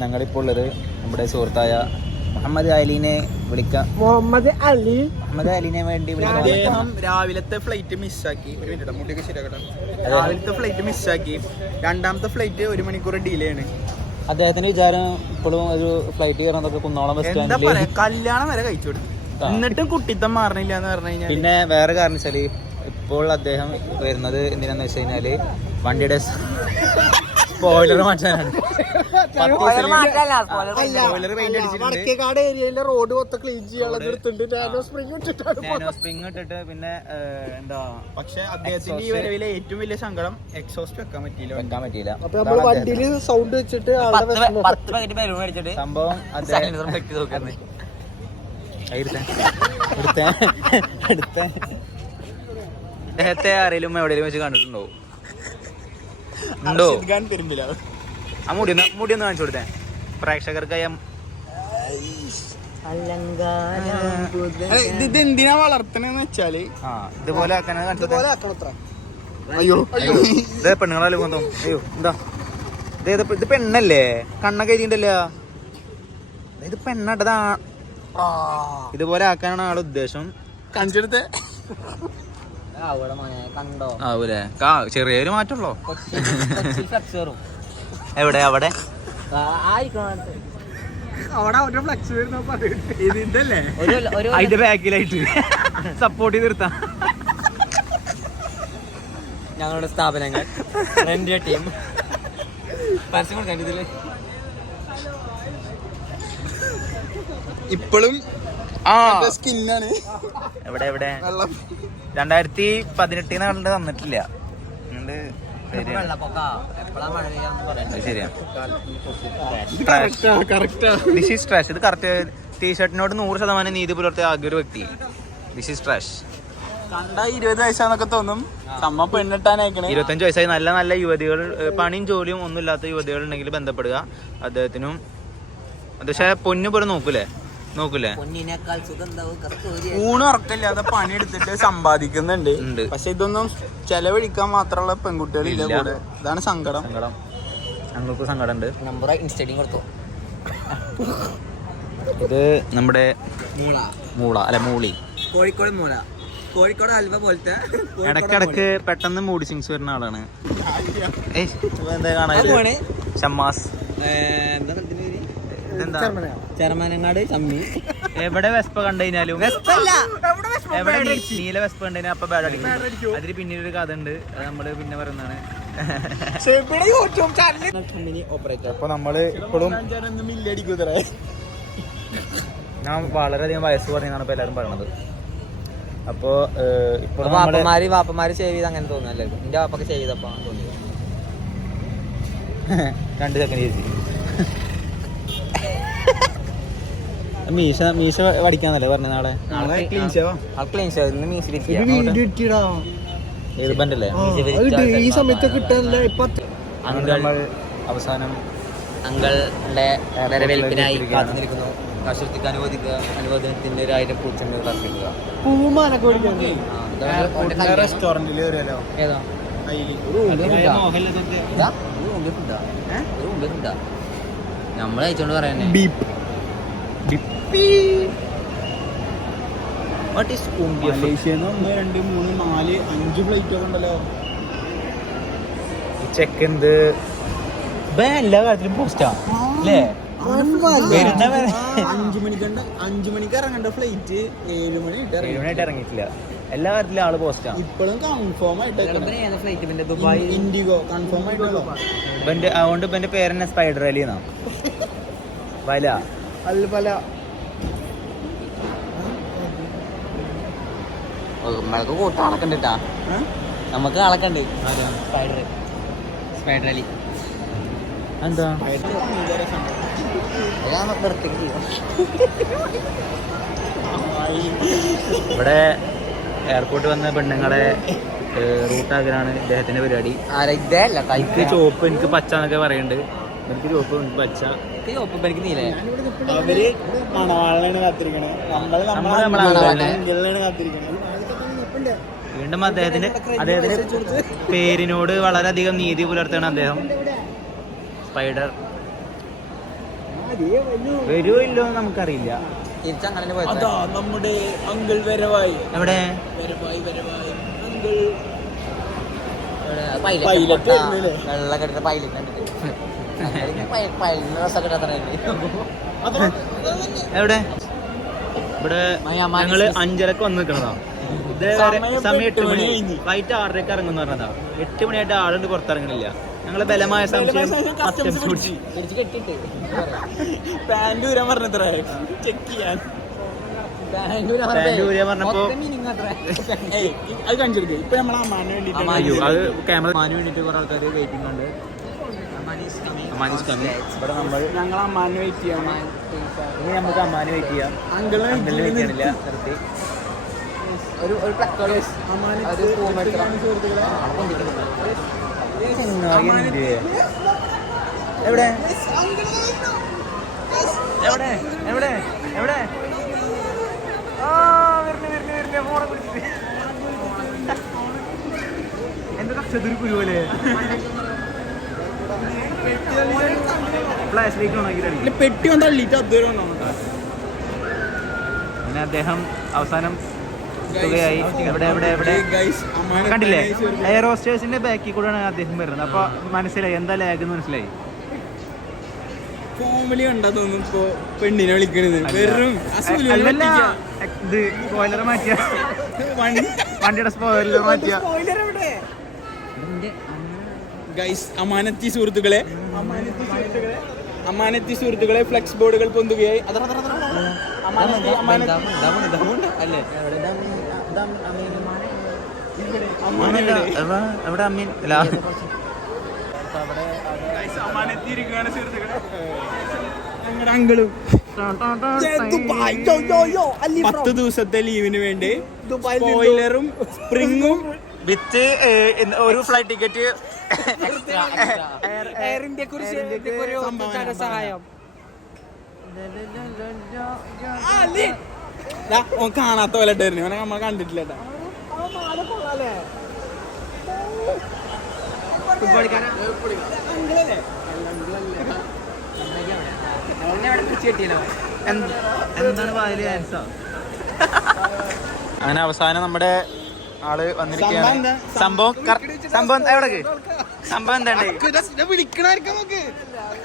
ഞങ്ങളിപ്പോൾ ഉള്ളത് നമ്മുടെ സുഹൃത്തായ മുഹമ്മദ് അലിനെ വിളിക്കാം. മുഹമ്മദ് അലിനെ വേണ്ടി അദ്ദേഹം രാവിലത്തെ ഫ്ലൈറ്റ് മിസ്സാക്കി. രാവിലത്തെ ഫ്ലൈറ്റ് മിസ്സാക്കി. രണ്ടാമത്തെ ഫ്ലൈറ്റ് 1 മണിക്കൂർ ഡിലേ ആണ്. അദ്ദേഹത്തിന്റെ വിചാരം ഇപ്പോഴും ഒരു ഫ്ലൈറ്റ് കയറുന്നതൊക്കെ കുന്നോളം ബസ് എന്താ സ്റ്റാൻഡിൽ പറയാ, കല്യാണം വരെ കഴിച്ചു കൊടുത്തു. എന്നിട്ടും കുട്ടിത്തം മാറണില്ല എന്ന് പറഞ്ഞു കഴിഞ്ഞാൽ. പിന്നെ വേറെ കാരണം വെച്ചാല് ഇപ്പോൾ അദ്ദേഹം വരുന്നത് എന്തിനാന്ന് വെച്ച് കഴിഞ്ഞാല് വണ്ടിയുടെ സ്പോയിലർ മാറ്റാനാണ്. വടക്കേക്കാട് ഏരിയയിലെ റോഡ് മൊത്തം ക്ലീൻ ചെയ്യാനുള്ള നാനോ സ്പ്രിങ് ഇട്ടിട്ട് പിന്നെ എന്താ, പക്ഷെ അദ്ദേഹത്തിന്റെ ഈ വരവിലെ ഏറ്റവും വലിയ സങ്കടം എക്സോസ്റ്റ് വെക്കാൻ പറ്റിയില്ല. അപ്പൊ നമ്മള് വണ്ടിയില് സൗണ്ട് വെച്ചിട്ട് സംഭവം അദ്ദേഹത്തെ ആരെങ്കിലും എവിടെയെങ്കിലും വെച്ച് കണ്ടിട്ടുണ്ടോ? ഉണ്ടോ? ആ മുടി ഒന്ന് കാണിച്ചു കൊടുത്തേ പ്രേക്ഷകർക്ക്. ഇത് എന്തിനാ വളർത്തണെന്ന് വെച്ചാല് ഇതുപോലെ ആക്കാനാണ് കാണിച്ചത്. അയ്യോ ഇത് പെണ്ണുങ്ങളല്ലേ കൊന്തോ? അയ്യോ എന്താ ഇത് പെണ്ണല്ലേ? കണ്ണൊക്കെ എഴുതിണ്ടല്ലോ. ഇത് പെണ്ണട്ടതാ. ഇതുപോലെ ആക്കാനാണ് ആളുടെ ഉദ്ദേശം. കാണിച്ചെടുത്ത് ആവൂലേ? ചെറിയൊരു മാറ്റമുള്ളോ? എവിടെ? അവിടെ അവിടെ ഫ്ലക്സ് വരുന്ന ഇതല്ലേ അതിന്റെ ബാക്കിലായിട്ട് സപ്പോർട്ട് ചെയ്ത് നിർത്താം. ഞങ്ങളുടെ സ്ഥാപനങ്ങൾ ടീം പരസ്യം കൊടുക്കാൻ ഇതില് ഇപ്പോഴും സ്കിന്നാണ്. എവിടെ 2018 കണ്ട് തന്നിട്ടില്ല. ശരിയാ. This is trash. ഇത് കറക്റ്റ് ടീഷർട്ടിനോട് 100% നീതി പുലർത്തിയ ആകെ ഒരു വ്യക്തി. This is trash. കണ്ട 20 വയസ്സാന്നൊക്കെ തോന്നും. സംഭവം പെണ്ണിട്ടാനയക്കണേ. 25 വയസ്സായി നല്ല നല്ല യുവതികൾ, പണിയും ജോലിയും ഒന്നും ഇല്ലാത്ത യുവതികൾ ഉണ്ടെങ്കിൽ ബന്ധപ്പെടുക അദ്ദേഹത്തിനും. പക്ഷെ പൊന്നു പോലെ നോക്കൂലേ? ഊണ് ഉറക്കമില്ലാതെ പണിയെടുത്തിട്ട് സമ്പാദിക്കുന്നുണ്ട്. പക്ഷെ ഇതൊന്നും ചെലവഴിക്കാൻ മാത്രമുള്ള പെൺകുട്ടികളില്ല കൂടെ. ഇതാണ് സങ്കടം. ഞങ്ങൾക്ക് സങ്കടം ഉണ്ട്. നമ്പർ ഇൻസ്റ്റേറ്റിംഗ് കൊടുത്തോ. ഇത് നമ്മുടെ മൂളി കോഴിക്കോട് ഹൽവ പോലത്തെ. ഇടക്കിടക്ക് പെട്ടെന്ന് മൂഡ് സിങ്സ് വരുന്ന ആളാണ്. എന്താ കാണാൻ ഷമ്മാസ്. ചെറുമനങ്ങാട് ചമ്മി. എവിടെ വെസ്പ കണ്ടു കഴിഞ്ഞാലും, എവിടെ നീല വെസ്പ കണ്ടു കഴിഞ്ഞാൽ അപ്പൊ ബാഡ് അടിക്കും. അതിന് പിന്നീട് ഒരു കഥ ഉണ്ട്, അത് നമ്മള് പിന്നെ പറയുന്നതാണ്. അപ്പൊ നമ്മള് ഇപ്പോഴും ഞാൻ വളരെയധികം വയസ്സ് പറഞ്ഞാണ് ഇപ്പൊ എല്ലാരും പറയണത്. അപ്പൊ ഇപ്പൊ വാപ്പമാര് സേവ് ചെയ്ത് അങ്ങനെ തോന്നുന്നല്ലേ? എന്റെ വാപ്പൊക്കെ സേവ് ചെയ്തപ്പോ തോന്നി 2 സെക്കൻഡ് ചേച്ചി. മീശ പഠിക്കാന്നല്ലേ പറഞ്ഞ? നാളെ ക്ലീൻ ഷേവ്. ഈ സമയത്ത് കിട്ടാനില്ല. അവസാനം അങ്കളുടെ വരവേൽപ്പിനായി കാത്തു നിൽക്കുന്നു. അനുവദനത്തിന്റെ 1000 പൂച്ചെണ്ടുകൾ അർപ്പിക്കുക. റെസ്റ്റോറന്റില് നമ്മള് കഴിച്ചോണ്ട് പറയാനേ. മലേഷ്യന്ന് 1 2 3 4 5 ഫ്ലൈറ്റ് ഒക്കെ ഉണ്ടല്ലോ. ചെക്ക് എന്ത് എല്ലാ കാര്യത്തിലും പോസ്റ്റാ അല്ലേ? 5 മണിക്ക് ഇറങ്ങേണ്ട ഫ്ലൈറ്റ് 7 മണിയായിട്ട് ഇറങ്ങിയിട്ടില്ല. എല്ലാ കാര്യത്തിലും ആള് പോസ്റ്റാ. ഇപ്പോഴും കൺഫേം ആയിട്ട് ദുബായ് ഇൻഡിഗോ കൺഫേം ആയിട്ടുള്ളൂ. അതുകൊണ്ട് ഇപ്പൊ എന്റെ പേരെന്നെ സ്പൈഡർ അലി എന്നാ. നമ്മൾക്ക് കൂട്ടം അളക്കണ്ടിട്ടാ. നമുക്ക് അളക്കണ്ട്. സ്പൈഡർ അലി എന്താ ഇവിടെ എയർപോർട്ട് വന്ന പെണ്ണുങ്ങളെ റൂട്ടാക്കലാണ് ഇദ്ദേഹത്തിന്റെ പരിപാടി. എനിക്ക് ചോപ്പ്, എനിക്ക് പച്ച എന്നൊക്കെ പറയുന്നുണ്ട്. എനിക്ക് ചോപ്പ്, എനിക്ക് പച്ച, എനിക്ക് നീലേ. അവര് മണവാളനാണ് കാത്തിരിക്കണേ. വീണ്ടും അദ്ദേഹത്തിന്റെ പേരിനോട് വളരെയധികം നീതി പുലർത്തുകയാണ് അദ്ദേഹം. സ്പൈഡർ വരുമോ ഇല്ലോ നമുക്കറിയില്ല. തിരിച്ചങ്ങനെ അതാ നമ്മുടെ അങ്കിൾ വരവായി. എവിടെ അങ്കിൾ പൈലറ്റ് വെള്ളം കെട്ടുന്ന പൈലറ്റ് എവിടെ? ഇവിടെ ഞങ്ങള് 5:30 വന്ന് നിൽക്കണതാ. സമയം 8 മണി. ഫ്ലൈറ്റ് 6:30 ഇറങ്ങുന്ന പറഞ്ഞതാ. 8 മണിയായിട്ട് ആളുണ്ട്, പുറത്തിറങ്ങണില്ല. ഞങ്ങളെ ബലമായ സംശയം കസ്റ്റംസ് പിടിച്ചു. പാന്റ് ഊരാൻ പറഞ്ഞത്ര ചെക്ക് ചെയ്യാൻ. പറഞ്ഞപ്പോ അത് കാണിച്ചെടുക്കും. ഇപ്പൊ നമ്മളെ അമ്മാനെ വേണ്ടിട്ട് അത് ക്യാമറ മാന് വേണ്ടിട്ട് കുറെ ആൾക്കാർ വെയിറ്റിംഗ് ഉണ്ട്. ഇവിടെ നമ്മൾ ഞങ്ങൾ അമ്മാനെ വെയിറ്റ് ചെയ്യാം. ഇനി നമുക്ക് അമ്മാനെ വെയിറ്റ് ചെയ്യാം. അങ്കിളിനെ വെയിറ്റ് ചെയ്യണില്ല, നിർത്തി. എവിടെ എവിടെ എവിടെ എവിടെ? എന്താ കച്ചതൊരു കുരുപോലെ ഫ്ലാഷ് ലൈറ്റ് ഓണാക്കിയിട്ടാണ് പെട്ടി കൊണ്ട് തള്ളിയിട്ട് അതുവരെ പിന്നെ അദ്ദേഹം അവസാനം തുകയായി. എവിടെ എവിടെ എവിടെ കണ്ടില്ലേ? എയർ ഹോസ്റ്റേഴ്സിന്റെ ബാക്കിൽ കൂടെയാണ് അദ്ദേഹം വരുന്നത്. അപ്പൊ മനസ്സിലായി എന്താ ലാഗ് എന്ന് മനസ്സിലായി. ഫോമിലി കണ്ടാ തോന്നുന്നു ഇപ്പൊ പെണ്ണിനെ വിളിക്കണത്. വെറും ഇത് സ്പോയിലർ മാറ്റിയ വണ്ടിയുടെ സ്പോയിലർ മാറ്റിയ. ഗൈസ് അമാനത്തി സുഹൃത്തുക്കളെ ഫ്ലെക്സ് ബോർഡുകൾ പൊന്തുകയായി. എവിടെ അമ്മീൻ ഞങ്ങളുടെ അങ്കിളും 10 ദിവസത്തെ ലീവിന് വേണ്ടി സ്പോയിലറും സ്പ്രിങ്ങും വിത്ത് ഒരു ഫ്ലൈറ്റ് ടിക്കറ്റ് എയർ ഇന്ത്യയെ കുറിച്ച് സഹായം കാണാത്ത പോലെ നമ്മൾ കണ്ടിട്ടില്ല. എന്താണ് വായില് ആൻസോ? അങ്ങനെ അവസാനം നമ്മുടെ ആള് വന്നിരിക്കുകയാണ്. സംഭവം എവിടെ? സംഭവം എന്താണ്ട്?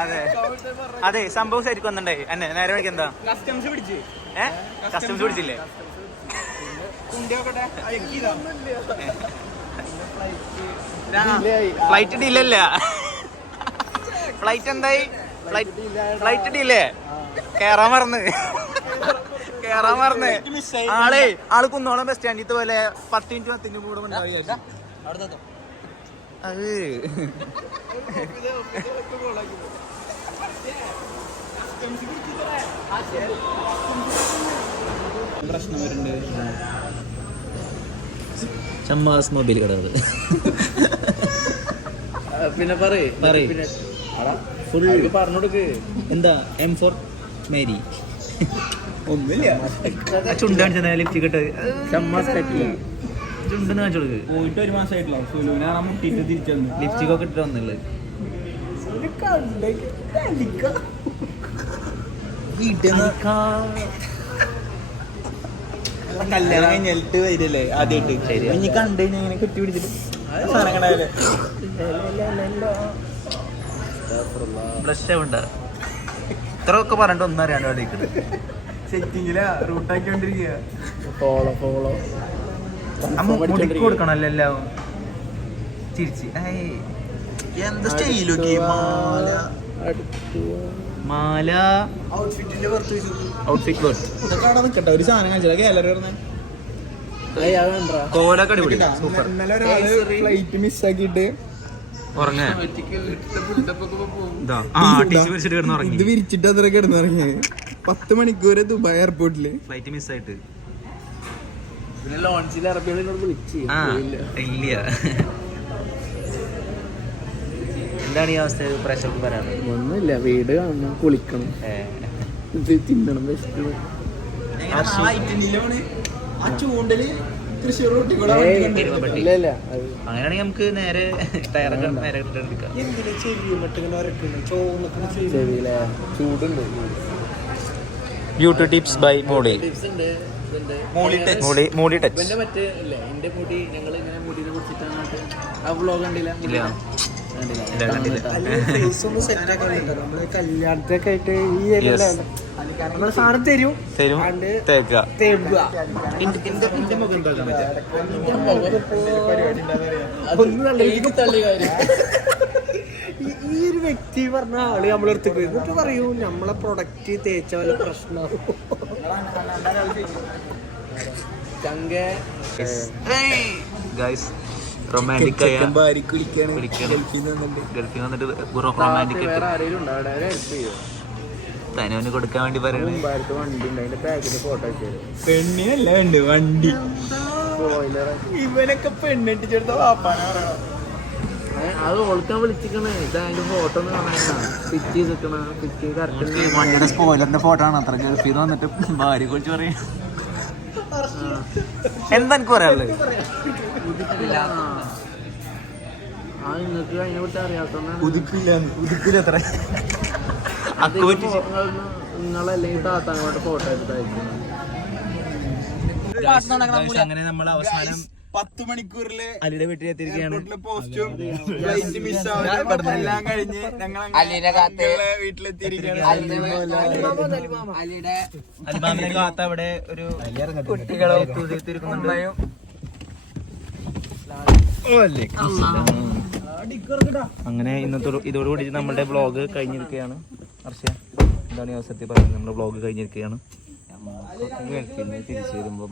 അതെ അതെ, സംഭവം ശരിക്കും വന്നിട്ടേ എന്നെ നേരെ വഴിക്ക് എന്താ കസ്റ്റംസ് പിടിച്ച് കസ്റ്റംസ് പിടിച്ചില്ലേ? ഫ്ലൈറ്റ് ഡിലല്ല. ഫ്ലൈറ്റ് എന്തായി? Flight delay. കേറാൻ മറന്ന് ആള് കുന്നോളം ബസ് സ്റ്റാൻഡിൽ പോലെ 10 മിനിറ്റ് കൂടെ ഉണ്ടാവും. അത് പ്രശ്നം വരുന്നുണ്ട്. ചമ്മാസ് മൊബൈൽ കടകൾ. പിന്നെ ഫുൾ പറഞ്ഞോടുക്ക്. എന്താ M4 മേരി ഒന്നുമില്ല. ചുണ്ട് കാണിച്ചാൽ ലിപ്സ്റ്റിക് ഇട്ട് ചുണ്ടെന്ന് കാണിച്ചു കൊടുക്ക്. പോയിട്ട് 1 മാസമായിട്ടുള്ള സുലുവിനെ മുട്ടിയിട്ട് തിരിച്ചു വന്നു. ലിപ്സ്റ്റിക് ഒക്കെ ഇട്ട് വന്നുള്ളത്. കല്യാണം കഴിഞ്ഞിട്ട് വരില്ലേ ആദ്യമായിട്ട്. ഇനി കണ്ടു ഇങ്ങനെ കെട്ടി പിടിച്ചിട്ട് സാധനം കണ്ടാലേ ബ്ലഷ് ഉണ്ട്. ഇത്ര ഒക്കെ പറഞ്ഞിട്ട് ഒന്നും അറിയാണ്ട് അവിടെ ഇരിക്കുന്നത്. സെറ്റിങ്ങിലാ റൂട്ടാക്കിക്കൊണ്ടിരിക്കുക. മുടിക്ക് കൊടുക്കണല്ലോ എല്ലാം ചിരിച്ച്. എന്താ സ്റ്റൈലൊക്കെ മാല ഔട്ട്ഫിറ്റിന്റെ ഔട്ട്ഫിറ്റ് നിക്കട്ടെ. ഒരു സാധനം കാണിച്ചാ ഗാലറി പറഞ്ഞ കോലൊക്കെ അടിപൊളി സൂപ്പർ. ഇന്നലെ ഒരാള് ഫ്ലൈറ്റ് മിസ്സാക്കിയിട്ട് ഇത് വിരിച്ചിട്ട് അത്ര കിടന്നിറങ്ങി. 10 മണിക്കൂർ ദുബായ് എയർപോർട്ടില് ഫ്ലൈറ്റ് മിസ്സായിട്ട്. പിന്നെ ലോഞ്ചിൽ അറബികളോട് വിളിച്ച് ഇല്ല. എന്താണ് ഈ അവസ്ഥ? പ്രശ്നം പറയാനുള്ളത് ഒന്നുമില്ല. വീട് കാണണം, കുളിക്കണം, ഇത് തിന്നണം, വിശക്കണം. ആ ചൂണ്ടല് തൃശ്ശൂർ ഊട്ടിക്കൂടെ എരുമപ്പെട്ടി. ഇല്ല ഇല്ല അങ്ങനെയാണെങ്കിൽ നമുക്ക് നേരെ ടയറൊക്കെ നേരെ എടുക്കാം. എന്തിനാ ചെവി മട്ടിങ്ങനെ വരക്കുന്നു ചോന്നൊക്കെ ചെവിയിലെ ചൂടുണ്ട്. Beauty tips by Molly. Molly touch. മറ്റേ ഇല്ല എന്റെ മുടി ഞങ്ങൾ ഇങ്ങനെ മുടിനെ കുറിച്ചിട്ടാണ് ആ വ്ലോഗ് കണ്ടില്ല. ഇല്ല ഫേസ് ഒന്ന് സെറ്റ് ആക്കാൻ പറ്റും. നമ്മള് കല്യാണത്തിനൊക്കെ ആയിട്ട് ഈ ഏരിയയിലാണ് നമ്മള് സാധനം തരും തേക്കുക. തേക്കുക. എന്റെ മുഖം എന്താക്കാൻ ഒന്നും നല്ല എനിക്ക് തള്ളി കാര്യം. ഈ ഒരു വ്യക്തി പറഞ്ഞ ആള് നമ്മളെടുത്ത് എന്നിട്ട് പറയൂ നമ്മളെ പ്രൊഡക്റ്റ് തേച്ച വല്ല പ്രശ്നമാകും. റൊമാൻറ്റിക് ആയ ഗൾഫിൽ വന്നിട്ട് റൊമാൻറ്റിക് തനുവിന് കൊടുക്കാൻ വേണ്ടി പറയണേ. പെണ്ണിനല്ല ഉണ്ട് വണ്ടി. ഇവനൊക്കെ പെണ്ണിട്ടിച്ചെടുത്ത വാപ്പാനാ അത് ഓൾക്കാൻ വിളിച്ചിക്കണേ. ഇതതിന്റെ ഫോട്ടോ ഒന്ന് കാണാനാ ഫിറ്റ് ചെയ്തിക്കണ ഫിറ്റ് കറക്റ്റ് വണ്ടിയുടെ സ്പോയിലറിന്റെ ഫോട്ടോ ആണ് അത്ര. ഗൾഫിൽ നിന്ന് വന്നിട്ട് ഭാര്യയെ കുറിച്ച് പറയാ. എന്താ എനിക്ക് പറയാനുള്ളത്? ആ നിങ്ങൾക്ക് അതിനെ കുറിച്ച് അറിയാത്തോണ്ടാണ്. ഉദിക്കില്ല അത്ര. നിങ്ങളല്ലെങ്കിൽ താത്താങ്ങോട്ട് ഫോട്ടോ എടുത്തായിരിക്കും. അങ്ങനെ നമ്മൾ അവസാനം 10 മണിക്കൂറില് അലിയുടെ വീട്ടിലെത്തിയിരിക്കുകയാണ്. പോസ്റ്റും ഫ്ലൈറ്റ് മിസ്സാവും എല്ലാം കഴിഞ്ഞ് ഞങ്ങൾ വീട്ടിലെത്തിയിരിക്കുകയാണ്. അലിമാമിനെ കാത്ത അവിടെ ഒരു കുട്ടികളെ ഒത്തുതീർത്തിരിക്കുന്നുണ്ട്. അങ്ങനെ ഇതോടുകൂടി നമ്മുടെ വ്ളോഗ് കഴിഞ്ഞിരിക്കുകയാണ്. ഹർഷ്യ എന്താണ് ഈ അവസരത്തിൽ പറയുന്നത്? നമ്മുടെ വ്ളോഗ് കഴിഞ്ഞിരിക്കുകയാണ്. തിരിച്ചു വരുമ്പോൾ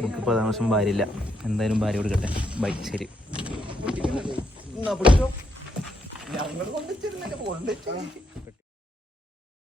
നമുക്ക് 10 വർഷം ഭാര്യ ഇല്ല. എന്തായാലും ഭാര്യ കൊടുക്കട്ടെ. ബൈ. ശരി.